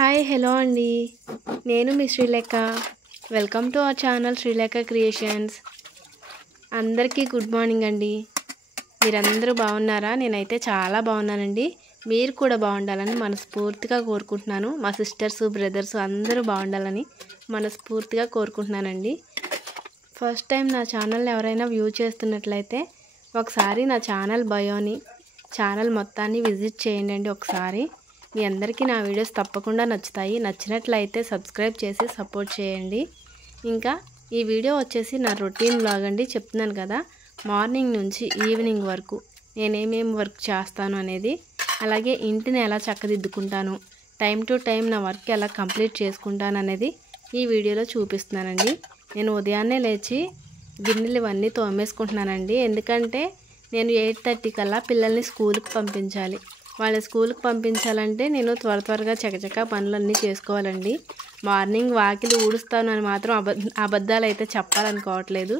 Hi hello అండి. నేను మీ Sreelekha. Welcome to our channel Sreelekha creations. అందరికీ గుడ్ మార్నింగ్ అండి. మీరందరూ బాగున్నారా? నేనైతే చాలా బాగున్నానండి. మీరు కూడా బాగుండాలని మనస్ఫూర్తిగా కోరుకుంటున్నాను. మా సిస్టర్స్ బ్రదర్స్ అందరూ బాగుండాలని మనస్ఫూర్తిగా కోరుకుంటున్నానండి. ఫస్ట్ టైం నా ఛానల్ ఎవరైనా వ్యూ చేస్తున్నట్లయితే ఒకసారి నా ఛానల్ బయోని ఛానల్ మొత్తాన్ని విజిట్ చేయండి. ఒకసారి మీ అందరికీ నా వీడియోస్ తప్పకుండా నచ్చుతాయి. నచ్చినట్లయితే సబ్స్క్రైబ్ చేసి సపోర్ట్ చేయండి. ఇంకా ఈ వీడియో వచ్చేసి నా రొటీన్ వ్లాగ్ అండి. చెప్తున్నాను కదా, మార్నింగ్ నుంచి ఈవినింగ్ వరకు నేనేమేమి వర్క్ చేస్తాను అనేది, అలాగే ఇంటిని ఎలా చక్కదిద్దుకుంటాను, టైం టు టైం నా వర్క్ ఎలా కంప్లీట్ చేసుకుంటాను అనేది ఈ వీడియోలో చూపిస్తున్నానండి. నేను ఉదయాన్నే లేచి గిన్నెలు ఇవన్నీ తోమేసుకుంటున్నానండి. ఎందుకంటే నేను 8:30 కల్లా పిల్లల్ని స్కూల్కి పంపించాలి. వాళ్ళ స్కూల్కి పంపించాలంటే నేను త్వరగా చకచకా పనులన్నీ చేసుకోవాలండి. మార్నింగ్ వాకిలి ఊడుస్తాను అని మాత్రం అబద్ధాలు అయితే చెప్పాలనుకోవట్లేదు.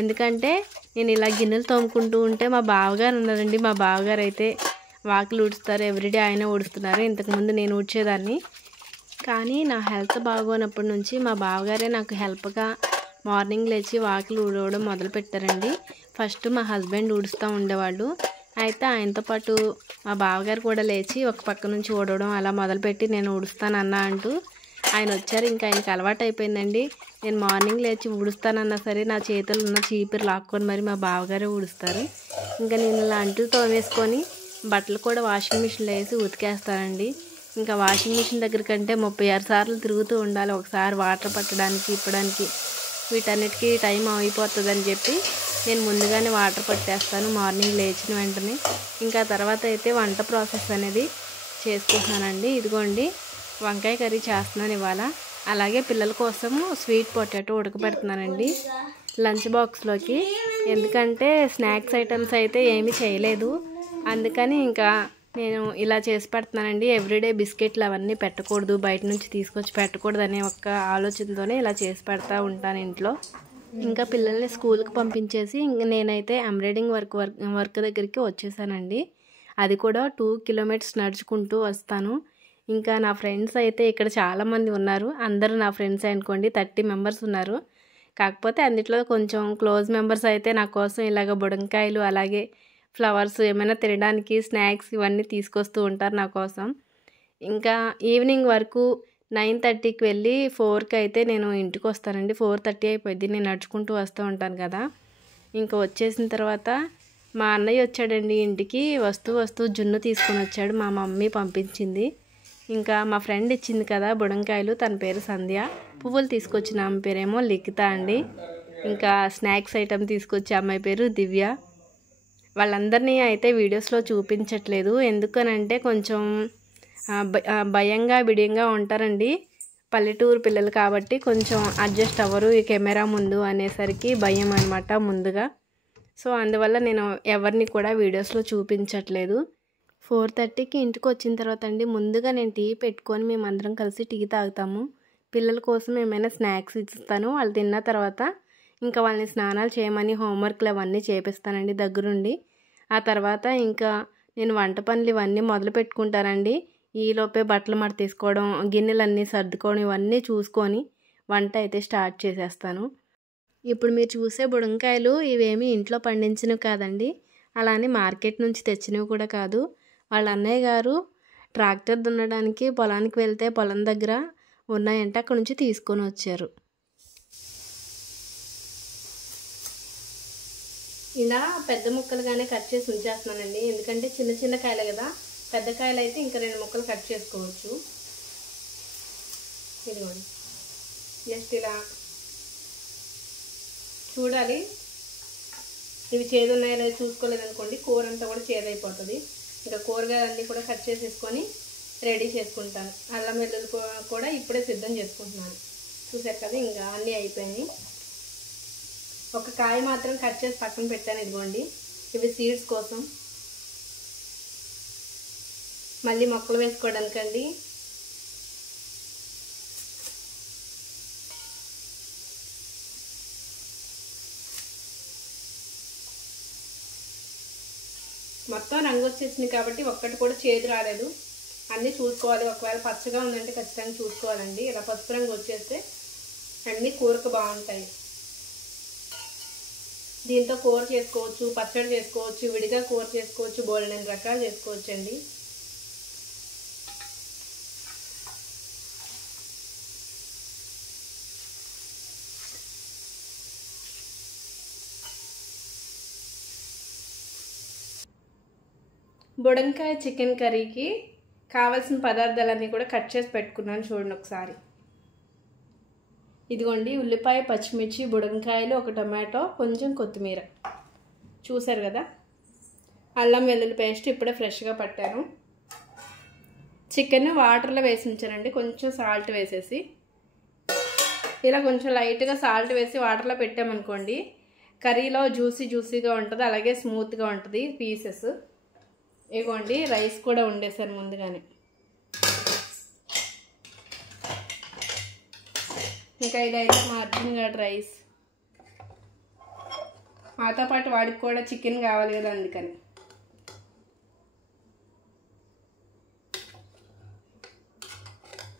ఎందుకంటే నేను ఇలా గిన్నెలు తోముకుంటూ ఉంటే మా బావగారు ఉన్నారండి. మా బావగారు అయితే వాకిలి ఊడుస్తారు. ఎవ్రీడే ఆయన ఊడుస్తున్నారు. ఇంతకుముందు నేను ఊడ్చేదాన్ని. కానీ నా హెల్త్ బాగోనప్పటి నుంచి మా బావగారే నాకు హెల్ప్గా మార్నింగ్ లేచి వాకిలి ఊడవడం మొదలుపెట్టారండి. ఫస్ట్ మా హస్బెండ్ ఊడుస్తూ ఉండేవాళ్ళు. అయితే ఆయనతో పాటు మా బావగారు కూడా లేచి ఒక పక్క నుంచి ఊడవడం అలా మొదలుపెట్టి నేను ఊడుస్తానన్నా అంటూ ఆయన వచ్చారు. ఇంకా ఆయనకి అలవాటు అయిపోయిందండి. నేను మార్నింగ్ లేచి ఊడుస్తానన్నా సరే నా చేతులు ఉన్న చీపురు లాక్కొని మరి మా బావగారే ఊడుస్తారు. ఇంకా నేను ఇలా అంట్లు తోమేసుకొని బట్టలు కూడా వాషింగ్ మిషన్లో వేసి ఉతికేస్తానండి. ఇంకా వాషింగ్ మిషన్ దగ్గర కంటే 36 సార్లు తిరుగుతూ ఉండాలి. ఒకసారి వాటర్ పట్టడానికి ఇప్పడానికి వీటన్నిటికీ టైం అయిపోతుందని చెప్పి నేను ముందుగానే వాటర్ పట్టేస్తాను మార్నింగ్ లేచిన వెంటనే. ఇంకా తర్వాత అయితే వంట ప్రాసెస్ అనేది చేసుకుంటున్నానండి. ఇదిగోండి, వంకాయ కర్రీ చేస్తున్నాను ఇవాళ. అలాగే పిల్లల కోసము స్వీట్ పొటాటో ఉడకబెడుతున్నానండి లంచ్ బాక్స్లోకి. ఎందుకంటే స్నాక్స్ ఐటమ్స్ అయితే ఏమీ చేయలేదు, అందుకని ఇంకా నేను ఇలా చేసి పెడుతున్నానండి. ఎవ్రీడే బిస్కెట్లు అవన్నీ పెట్టకూడదు, బయట నుంచి తీసుకొచ్చి పెట్టకూడదు అనే ఒక ఆలోచనతోనే ఇలా చేసి పెడతా ఉంటాను ఇంట్లో. ఇంకా పిల్లల్ని స్కూల్కి పంపించేసి ఇంక నేనైతే ఎంబ్రాయిడింగ్ వర్క్ దగ్గరికి వచ్చేసానండి. అది కూడా 2 కిలోమీటర్స్ నడుచుకుంటూ వస్తాను. ఇంకా నా ఫ్రెండ్స్ అయితే ఇక్కడ చాలామంది ఉన్నారు. అందరూ నా ఫ్రెండ్స్ అనుకోండి, 30 మెంబర్స్ ఉన్నారు. కాకపోతే అన్నిట్లో కొంచెం క్లోజ్ మెంబర్స్ అయితే నా కోసం ఇలాగ బుడంకాయలు అలాగే ఫ్లవర్స్ ఏమైనా తినడానికి స్నాక్స్ ఇవన్నీ తీసుకొస్తూ ఉంటారు నా కోసం. ఇంకా ఈవినింగ్ వరకు 9:30కి వెళ్ళి 4కి అయితే నేను ఇంటికి వస్తానండి. 4:30 అయిపోయింది. నేను నడుచుకుంటూ వస్తూ ఉంటాను కదా. ఇంకా వచ్చేసిన తర్వాత మా అన్నయ్య వచ్చాడండి ఇంటికి. వస్తూ జున్ను తీసుకొని వచ్చాడు. మా మమ్మీ పంపించింది. ఇంకా మా ఫ్రెండ్ ఇచ్చింది కదా బుడంకాయలు, తన పేరు సంధ్య. పువ్వులు తీసుకొచ్చిన ఆమె పేరేమో లిఖిత అండి. ఇంకా స్నాక్స్ ఐటమ్ తీసుకొచ్చే అమ్మాయి పేరు దివ్య. వాళ్ళందరినీ అయితే వీడియోస్లో చూపించట్లేదు. ఎందుకనంటే కొంచెం భయంగా బిడియంగా ఉంటారండి. పల్లెటూరు పిల్లలు కాబట్టి కొంచెం అడ్జస్ట్ అవ్వరు ఈ కెమెరా ముందు అనేసరికి భయం అనమాట ముందుగా. సో అందువల్ల నేను ఎవరిని కూడా వీడియోస్లో చూపించట్లేదు. 4:30కి ఇంటికి వచ్చిన తర్వాత అండి ముందుగా నేను టీ పెట్టుకొని మేమందరం కలిసి టీ తాగుతాము. పిల్లల కోసం ఏమైనా స్నాక్స్ ఇస్తాను. వాళ్ళు తిన్న తర్వాత ఇంకా వాళ్ళని స్నానాలు చేయమని హోంవర్క్లు అవన్నీ చేపిస్తానండి దగ్గరుండి. ఆ తర్వాత ఇంకా నేను వంట పనులు ఇవన్నీ మొదలు పెట్టుకుంటానండి. ఈలోపే బట్టలు మడత తీసుకోవడం, గిన్నెలన్నీ సర్దుకోవడం ఇవన్నీ చూసుకొని వంట అయితే స్టార్ట్ చేసేస్తాను. ఇప్పుడు మీరు చూసే బుడంకాయలు ఇవేమీ ఇంట్లో పండించినవి కాదండి, అలానే మార్కెట్ నుంచి తెచ్చినవి కూడా కాదు. వాళ్ళ అన్నయ్య గారు ట్రాక్టర్ దున్నడానికి పొలానికి వెళ్తే పొలం దగ్గర ఉన్నాయంటే అక్కడ నుంచి తీసుకొని వచ్చారు. ఇలా పెద్ద ముక్కలుగానే కట్ చేసి ఉంచేస్తున్నానండి. ఎందుకంటే చిన్న చిన్న కాయలు కదా, పెద్ద కాయలు అయితే ఇంకా 2 ముక్కలు కట్ చేసుకోవచ్చు. ఇదిగోండి, జస్ట్ ఇలా చూడాలి. ఇవి చేదు ఉన్నాయో లేదో చూసుకోలేదనుకోండి, కూర అంతా కూడా చేదైపోతుంది. ఇంకా కూరగాయలన్నీ కూడా కట్ చేసేసుకొని రెడీ చేసుకుంటాను. అల్లం వెల్లుల్లి కూడా ఇప్పుడే సిద్ధం చేసుకుంటున్నాను. చూసారు కదా, ఇంకా అన్నీ అయిపోయినాయి. ఒక కాయ మాత్రం కట్ చేసి పక్కన పెట్టాను. ఇదిగోండి, ఇవి సీడ్స్ కోసం, మళ్ళీ మొక్కలు వేసుకోవడానికండి. మొత్తం రంగు వచ్చేసింది కాబట్టి ఒక్కటి కూడా చేదు రాలేదు. అన్నీ చూసుకోవాలి. ఒకవేళ పచ్చగా ఉందంటే ఖచ్చితంగా చూసుకోవాలండి. ఇలా పసుపు రంగు వచ్చేస్తే అన్నీ కూరకు బాగుంటాయి. దీంతో కూర చేసుకోవచ్చు, పచ్చడి చేసుకోవచ్చు, విడిగా కూర చేసుకోవచ్చు, బోలెడన్ని రకాలు చేసుకోవచ్చు అండి. బుడంకాయ చికెన్ కర్రీకి కావాల్సిన పదార్థాలన్నీ కూడా కట్ చేసి పెట్టుకున్నాను. చూడండి ఒకసారి. ఇదిగోండి, ఉల్లిపాయ, పచ్చిమిర్చి, బుడంకాయలు, ఒక టమాటో, కొంచెం కొత్తిమీర. చూసారు కదా. అల్లం వెల్లుల్లి పేస్ట్ ఇప్పుడే ఫ్రెష్గా పట్టాను. చికెన్ వాటర్లో వేసి ఉంచానండి, కొంచెం సాల్ట్ వేసేసి. ఇలా కొంచెం లైట్గా సాల్ట్ వేసి వాటర్లో పెట్టామనుకోండి, కర్రీలో జ్యూసీగా ఉంటుంది, అలాగే స్మూత్గా ఉంటుంది పీసెస్. ఇదిగోండి, రైస్ కూడా వండేసాను ముందుగానే. ఇంకా ఇదైతే మా అర్జున్ గారి రైస్. మాతో పాటు వాడికి కూడా చికెన్ కావాలి కదా, అందుకని.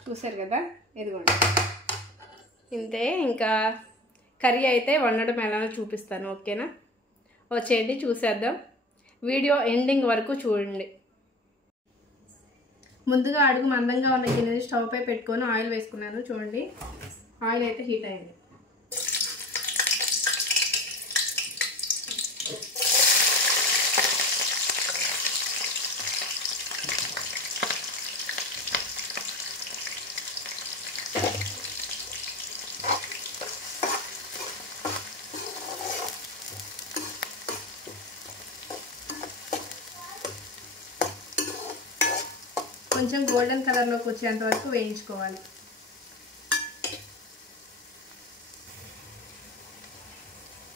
చూసారు కదా. ఇదిగోండి, ఇంతే. ఇంకా కర్రీ అయితే వండడం ఎలానో చూపిస్తాను, ఓకేనా? వచ్చేయండి చూసేద్దాం. వీడియో ఎండింగ్ వరకు చూడండి. ముందుగా అడుగు మందంగా ఉన్న గిన్నెని స్టవ్ పై పెట్టుకొని ఆయిల్ వేసుకున్నాను. చూడండి, ఆయిల్ అయితే హీట్ అయింది. కొంచెం గోల్డెన్ కలర్లోకి వచ్చేంత వరకు వేయించుకోవాలి.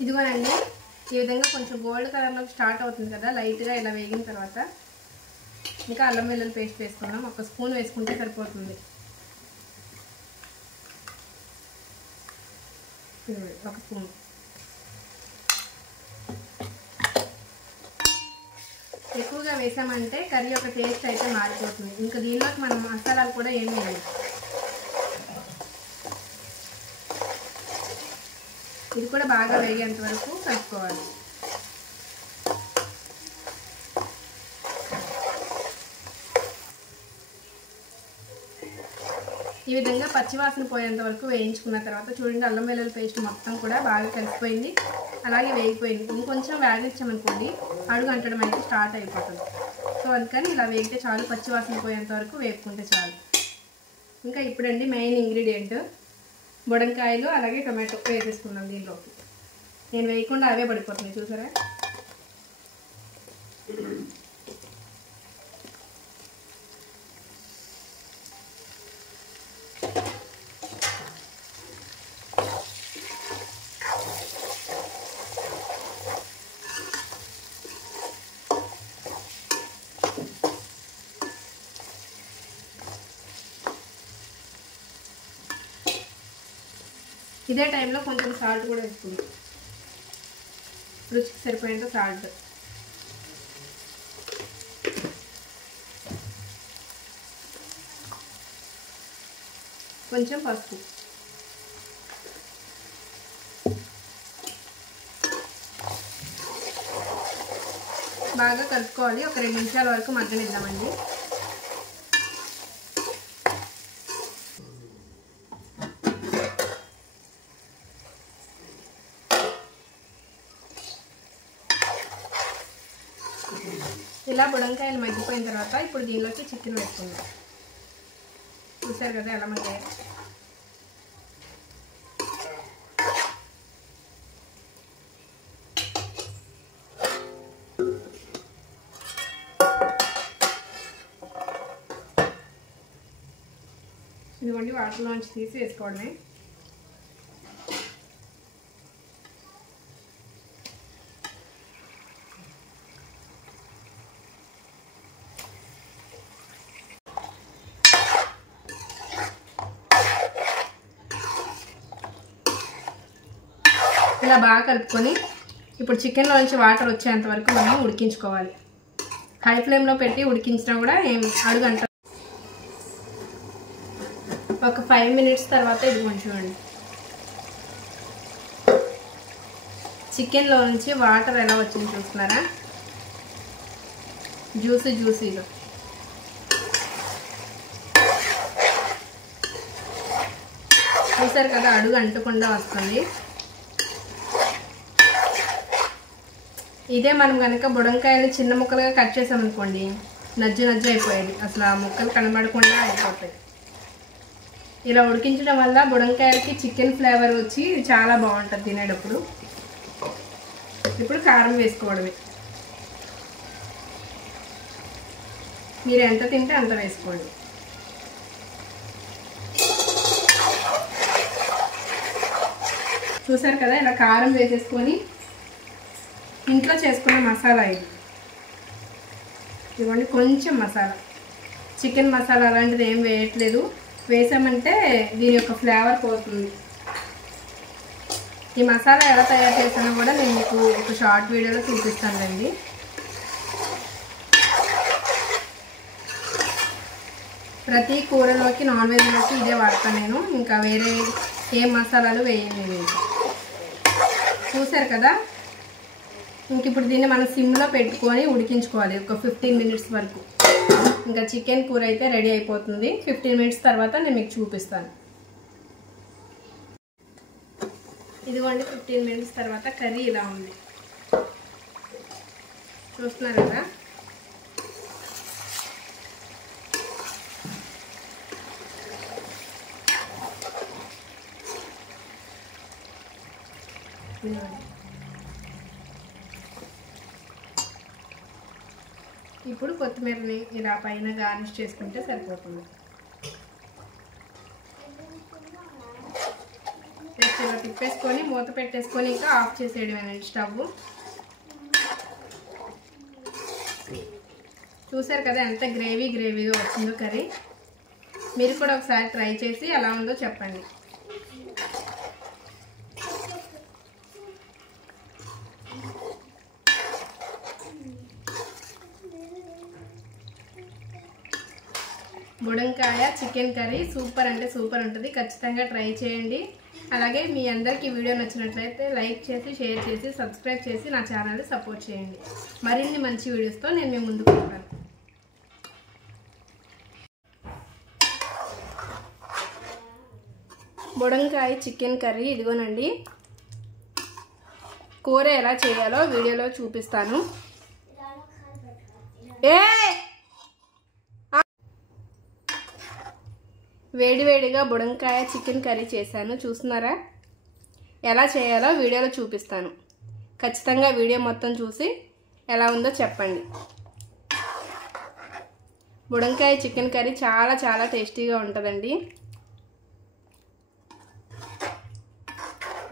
ఇదిగోనండి, ఈ విధంగా కొంచెం గోల్డ్ కలర్లోకి స్టార్ట్ అవుతుంది కదా. లైట్గా ఇలా వేగిన తర్వాత ఇంకా అల్లం వెల్లుల్లి పేస్ట్ వేసుకున్నాం. ఒక స్పూన్ వేసుకుంటే సరిపోతుంది. ఒక స్పూన్. ఎక్కువగా వేసామంటే కర్రీ యొక్క టేస్ట్ అయితే మారిపోతుంది. ఇంకా దీనిలోకి మనం మసాలాలు కూడా ఏం వేయాలి. ఇది కూడా బాగా వేగేంత వరకు కలుపుకోవాలి. ఈ విధంగా పచ్చివాసన పోయేంత వరకు వేయించుకున్న తర్వాత చూడండి, అల్లం వెల్లుల్లి పేస్ట్ మొత్తం కూడా బాగా కలిసిపోయింది, అలాగే వేగిపోయింది. ఇంకొంచెం వేగించామనుకోండి అడుగు అంటడం అయితే స్టార్ట్ అయిపోతుంది. సో అందుకని ఇలా వేగితే చాలు, పచ్చివాసన పోయేంత వరకు వేపుకుంటే చాలు. ఇంకా ఇప్పుడండి మెయిన్ ఇంగ్రీడియంట్ బుడంకాయలు అలాగే టొమాటో వేసేసుకున్నాం దీనిలోకి. నేను వేయకుండా అవే పడిపోతున్నాయి, చూసారా. ఇదే టైంలో కొంచెం సాల్ట్ కూడా వేసుకుందాం, రుచికి సరిపోయేంత సాల్ట్. కొంచెం పసుపు. బాగా కలుపుకోవాలి. ఒక 2 నిమిషాల వరకు మగ్గనిద్దామండి. ఇలా బుడంకాయలు మగ్గిపోయిన తర్వాత ఇప్పుడు దీనిలోకి చికెన్ వేసుకుందాం. చూసారు కదా ఎలా మగ్గాయో. ఇదిగోండి, వాటర్లోంచి తీసి వేసుకోవడమే. ఇలా బాగా కలుపుకొని ఇప్పుడు చికెన్లో నుంచి వాటర్ వచ్చేంత వరకు మనం ఉడికించుకోవాలి. హై ఫ్లేమ్లో పెట్టి ఉడికించినా కూడా ఏం అడుగంట. ఒక 5 మినిట్స్ తర్వాత ఇది చూడండి చికెన్లో నుంచి వాటర్ ఎలా వచ్చింది చూస్తున్నారా, జ్యూసీగా. చూసారు కదా, అడుగు అంటకుండా వస్తుంది. ఇదే మనం కనుక బుడంకాయలు చిన్న ముక్కలుగా కట్ చేసామనుకోండి, నజ్జు అయిపోయేది, అసలు ఆ ముక్కలు కనబడకుండా అయిపోతాయి. ఇలా ఉడికించడం వల్ల బుడంకాయలకి చికెన్ ఫ్లేవర్ వచ్చి చాలా బాగుంటుంది తినేటప్పుడు. ఇప్పుడు కారం వేసుకోవడమే, మీరు ఎంత తింటే అంత వేసుకోండి. చూసారు కదా, ఇలా కారం వేసేసుకొని ఇంట్లో చేసుకున్న మసాలా ఇవ్వండి. కొంచెం మసాలా, చికెన్ మసాలా అలాంటిది ఏం వేయట్లేదు. వేసామంటే దీని యొక్క ఫ్లేవర్ పోతుంది. ఈ మసాలా ఎలా తయారు చేసానో కూడా నేను మీకు ఒక షార్ట్ వీడియోలో చూపిస్తానండి. ప్రతి కూరలోకి, నాన్ వెజ్లోకి ఇదే వాడతాను నేను. ఇంకా వేరే ఏ మసాలాలు వేయండి నేను. చూసారు కదా, ఇంక ఇప్పుడు దీన్ని మనం సిమ్లో పెట్టుకొని ఉడికించుకోవాలి ఒక 15 మినిట్స్ వరకు. ఇంకా చికెన్ కూర అయితే రెడీ అయిపోతుంది. 15 మినిట్స్ తర్వాత నేను మీకు చూపిస్తాను. ఇదిగోండి 15 మినిట్స్ తర్వాత కర్రీ ఇలా ఉంది, చూస్తున్నారు కదా. ఇప్పుడు కొత్తిమీరని ఇలా పైన గార్నిష్ చేసుకుంటే సరిపోతుంది. జస్ట్ ఇలా తిప్పేసుకొని మూత పెట్టేసుకొని ఇంకా ఆఫ్ చేసేయడమేనండి స్టవ్. చూసారు కదా ఎంత గ్రేవీగా వచ్చిందో కర్రీ. మీరు కూడా ఒకసారి ట్రై చేసి ఎలా ఉందో చెప్పండి. బుడంకాయ చికెన్ కర్రీ సూపర్ అంటే సూపర్ ఉంటుంది. ఖచ్చితంగా ట్రై చేయండి. అలాగే మీ అందరికీ వీడియో నచ్చినట్లయితే లైక్ చేసి, షేర్ చేసి, సబ్స్క్రైబ్ చేసి నా ఛానల్ని సపోర్ట్ చేయండి. మరిన్ని మంచి వీడియోస్తో నేను మీ ముందుకు వస్తాను. బుడంకాయ చికెన్ కర్రీ ఇదిగోనండి. కూర ఎలా చేయాలో వీడియోలో చూపిస్తాను. వేడివేడిగా బుడంకాయ చికెన్ కర్రీ చేశాను, చూస్తున్నారా. ఎలా చేయాలో వీడియోలో చూపిస్తాను. ఖచ్చితంగా వీడియో మొత్తం చూసి ఎలా ఉందో చెప్పండి. బుడంకాయ చికెన్ కర్రీ చాలా చాలా టేస్టీగా ఉంటుందండి.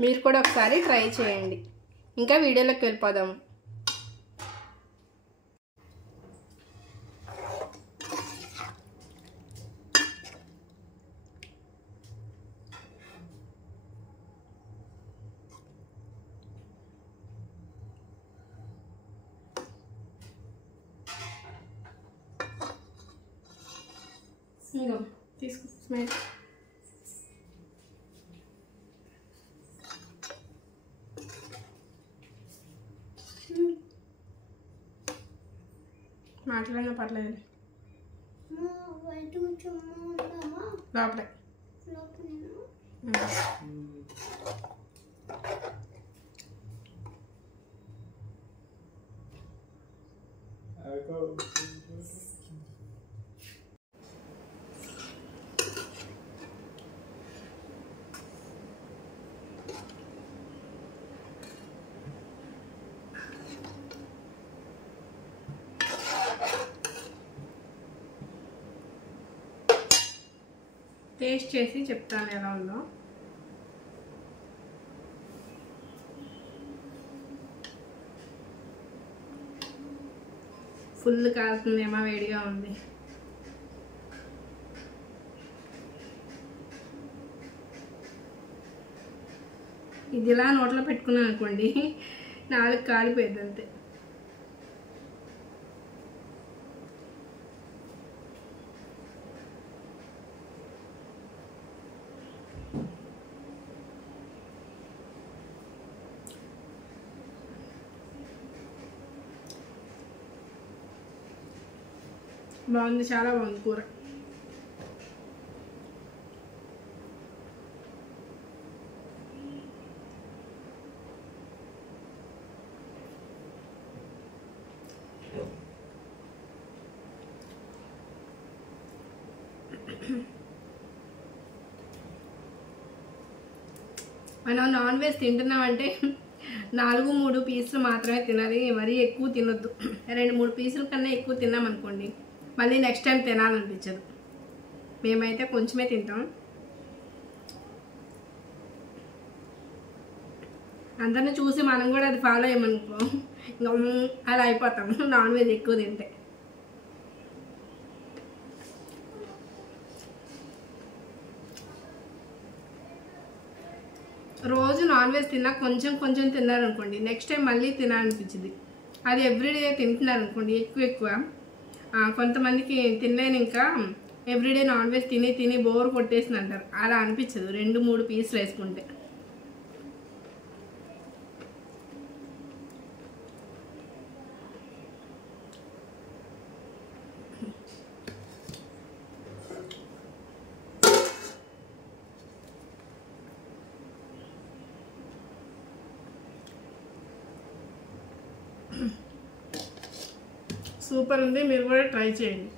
మీరు కూడా ఒకసారి ట్రై చేయండి. ఇంకా వీడియోలోకి వెళ్ళిపోదాం. తీసుకో స్మెల్. మాట్లాడినా పర్లేదు, లోపలే. టేస్ట్ చేసి చెప్తాను ఎలా ఉందో. ఫుల్ కాలుతుందేమో, వేడిగా ఉంది. ఇది ఇలా నోట్లో పెట్టుకున్నాను అనుకోండి, నాలుగు కాలిపోయింది అంతే. బాగుంది, చాలా బాగుంది కూర. మనం నాన్ వెజ్ తింటున్నామంటే 4-3 పీసులు మాత్రమే తినాలి, మరీ ఎక్కువ తినొద్దు. 2-3 పీసుల కన్నా ఎక్కువ తిన్నామనుకోండి మళ్ళీ నెక్స్ట్ టైం తినాలనిపించదు. మేమైతే కొంచెమే తింటాం. అందరిని చూసి మనం కూడా అది ఫాలో అయ్యామనుకో ఇంకా అలా అయిపోతాం నాన్ వెజ్ ఎక్కువ తింటే. రోజు నాన్ వెజ్ తిన్నా కొంచెం కొంచెం తిన్నారనుకోండి నెక్స్ట్ టైం మళ్ళీ తినాలనిపించింది. అది ఎవ్రీడే తింటున్నారనుకోండి ఎక్కువ కొంతమందికి తినలేని ఇంకా ఎవ్రీడే నాన్ వెజ్ తిని తిని బోర్ కొట్టేసింది అంటారు. అలా అనిపించదు 2-3 పీసులు వేసుకుంటే. సూపర్ ఉంది, మీరు కూడా ట్రై చేయండి.